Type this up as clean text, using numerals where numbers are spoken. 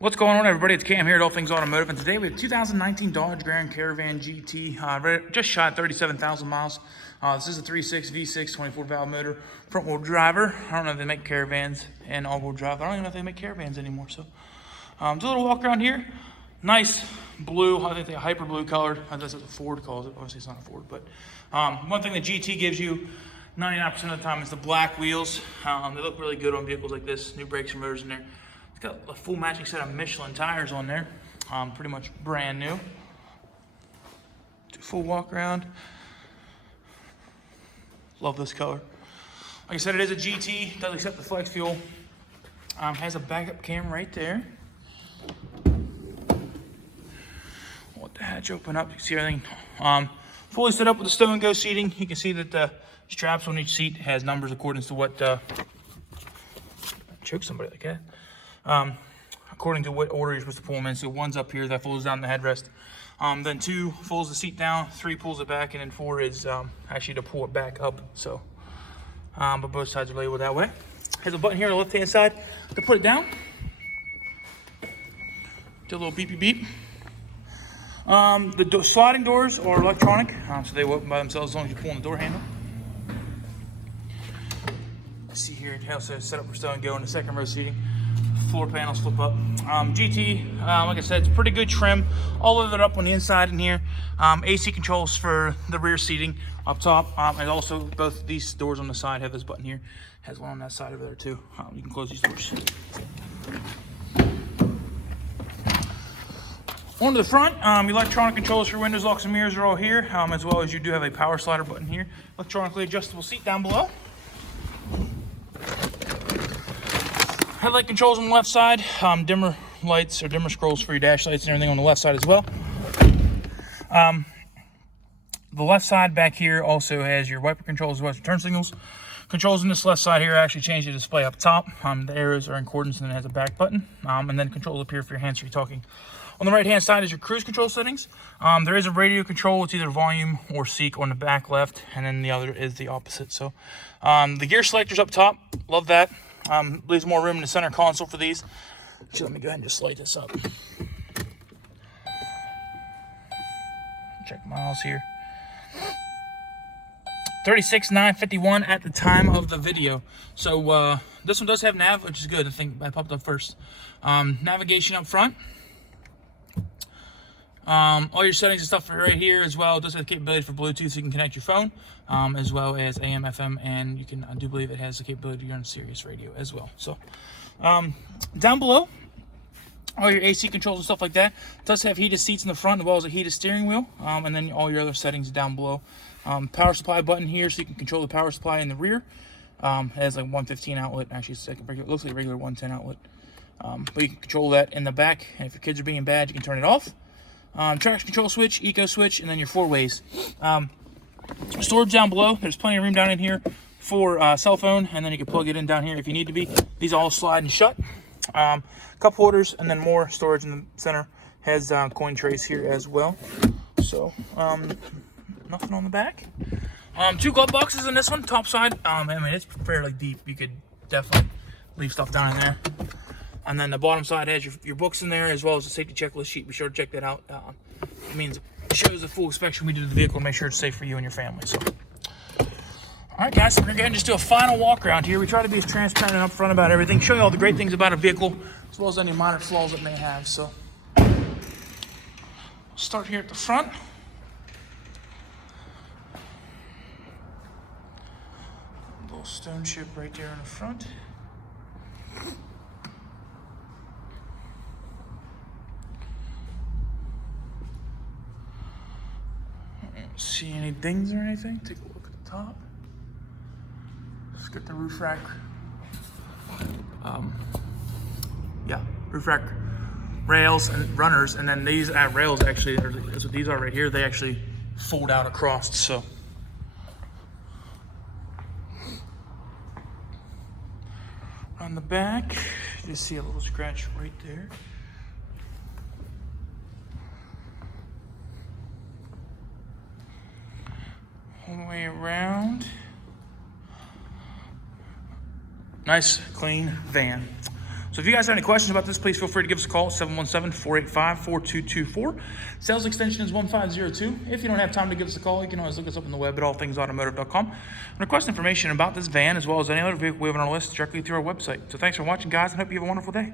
What's going on, everybody? It's Cam here at All Things Automotive, and today we have 2019 Dodge Grand Caravan GT, just shy of 37,000 miles. This is a 3.6 V6 24 valve motor, front wheel driver. I don't know if they make Caravans and all wheel drive. I don't even know if they make Caravans anymore. So, just a little walk around here. Nice blue, I think they hyper blue colored. That's what the Ford calls it. Obviously, it's not a Ford, but one thing the GT gives you 99% of the time is the black wheels. They look really good on vehicles like this. New brakes and motors in there. It's got a full matching set of Michelin tires on there. Pretty much brand new. Full walk around. Love this color. Like I said, it is a GT. Does accept the flex fuel. Has a backup camera right there. Let the hatch open up. You can see everything. Fully set up with the stow and go seating. You can see that the straps on each seat has numbers according to what choke somebody like that. According to what order you're supposed to pull them in. So one's up here that folds down the headrest. Then 2 folds the seat down, 3 pulls it back, and then 4 is actually to pull it back up. So, but both sides are labeled that way. Has a button here on the left-hand side to put it down. Do a little beepy beep. The sliding doors are electronic, so they open by themselves as long as you pull on the door handle. See here, it also set up for stow and go in the second row seating. Floor panels flip up. GT, like I said, it's pretty good trim. All of it up on the inside in here. AC controls for the rear seating up top. And also both these doors on the side have this button here. Has one on that side over there too. You can close these doors. On to the front, electronic controls for windows, locks, and mirrors are all here, as well as you do have a power slider button here. Electronically adjustable seat down below. Headlight controls on the left side, dimmer lights or dimmer scrolls for your dash lights and everything on the left side as well. The left side back here also has your wiper controls as well as your turn signals. Controls on this left side here actually change the display up top. The arrows are in accordance and then it has a back button. And then controls up here for your hands if you're talking. On the right hand side is your cruise control settings. There is a radio control. It's either volume or seek on the back left, and then the other is the opposite. So the gear selector's up top. Love that. Leaves more room in the center console for these. So let me go ahead and just light this up. Check miles here. 36,951 at the time of the video. So this one does have nav, which is good. I think I popped up first. Navigation up front. All your settings and stuff are right here as well. It does have the capability for Bluetooth, so you can connect your phone, as well as AM, FM, and you can, I do believe it has the capability to run Sirius radio as well. So, down below, all your AC controls and stuff like that. It does have heated seats in the front as well as a heated steering wheel, and then all your other settings down below. Power supply button here, so you can control the power supply in the rear. It has like 115 outlet, actually it's like it looks like a regular 110 outlet. But you can control that in the back, and if your kids are being bad, you can turn it off. Traction control switch, eco switch, and then your 4 ways. Storage down below. There's plenty of room down in here for cell phone, and then you can plug it in down here if you need to be. These all slide and shut. Cup holders, and then more storage in the center. Has coin trays here as well. So nothing on the back. 2 glove boxes in this one, top side. I mean, it's fairly deep. You could definitely leave stuff down in there. And then the bottom side has your books in there, as well as the safety checklist sheet. Be sure to check that out. It means it shows the full inspection we did of the vehicle to make sure it's safe for you and your family. So, all right, guys, so we're going to go ahead and just do a final walk around here. We try to be as transparent and upfront about everything, show you all the great things about a vehicle, as well as any minor flaws it may have. So, we'll start here at the front. A little stone chip right there in the front. See any dings or anything? Take a look at the top. Let's get the roof rack. Yeah, roof rack rails and runners, and then these rails actually, that's what these are right here. They actually fold out across. So, on the back, you see a little scratch right there. All the way around. Nice, clean van. So if you guys have any questions about this, please feel free to give us a call at 717-485-4224. Sales extension is 1502. If you don't have time to give us a call, you can always look us up on the web at allthingsautomotive.com and request information about this van as well as any other vehicle we have on our list directly through our website. So thanks for watching, guys, and hope you have a wonderful day.